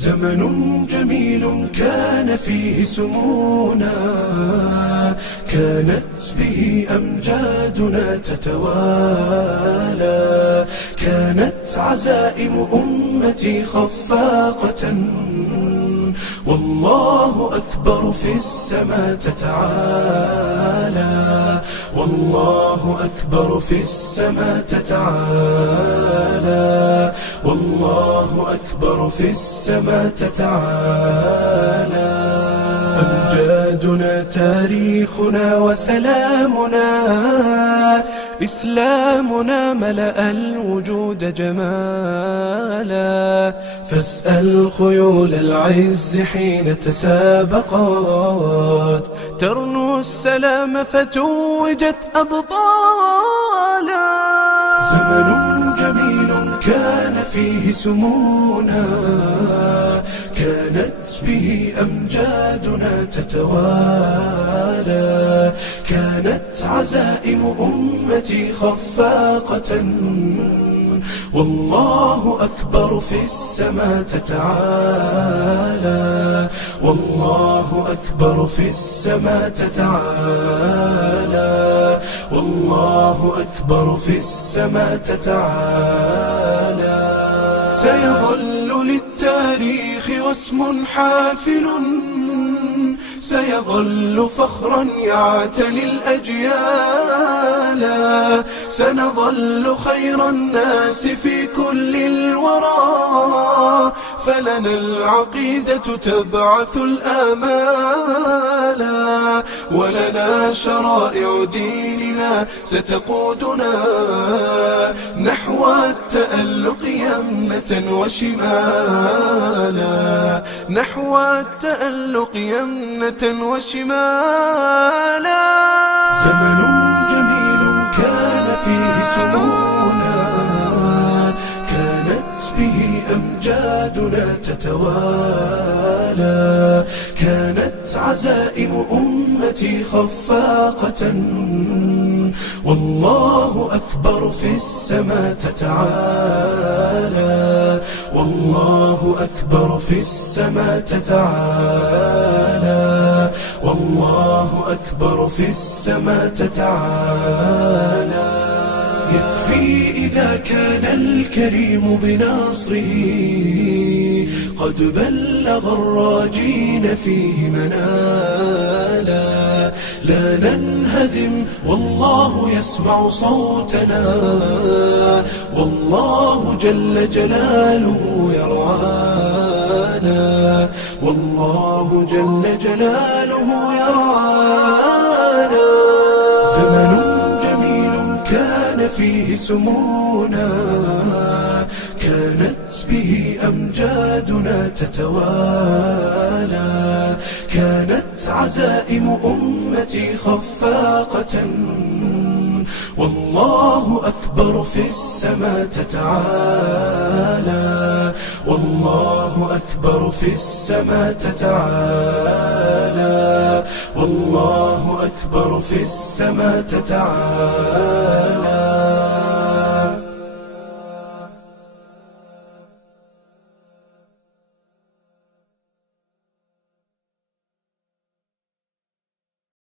زمن جميل كان فيه سمونا، كانت به أمجادنا تتوالى، كانت عزائم أمتي خفاقة، والله أكبر في السماء تتعالى، والله أكبر في السماء تتعالى، والله أكبر في السماء تتعالى. أمجادنا تاريخنا وسلامنا، إسلامنا ملأ الوجود جمالا، فاسأل خيول العز حين تسابقت، ترنو السلام فتوجت أبطالا. زمن جميل كان فيه سمونا، كانت به أمجادنا تتوالى، كانت عزائم أمتي خفاقة، والله أكبر في السماء تتعالى، والله أكبر في السماء تتعالى، والله أكبر في السماء تتعالى. سيظل للتاريخ واسم حافل، سيظل فخرا يعتلي الأجيال، سنظل خير الناس في كل الورى، فلنا العقيدة تبعث الآمال، ولنا شرائع ديننا ستقودنا نحو التألق يمنة وشمالا، نحو التألق يمنة وشمالا. زمن جميل كان فيه سمونا، كانت به أمجادنا تتوالى، كانت عزائم أمتي خفاقة، والله أكبر في السماء تتعالى، والله أكبر في السماء تتعالى، والله أكبر في السماء تتعالى. يكفي إذا كان الكريم بناصره قد بلغ الراجين فيه منالا، لا ننهزم والله يسمع صوتنا، والله جل جلاله يرعانا، والله جل جلاله يرعانا. زمن جميل كان فيه سمونا، كانت به أمجادنا تتوالى، كانت عزائم أمتي خفاقة، والله أكبر في السماء تتعالى، والله أكبر في السماء تتعالى، والله أكبر في السماء تتعالى.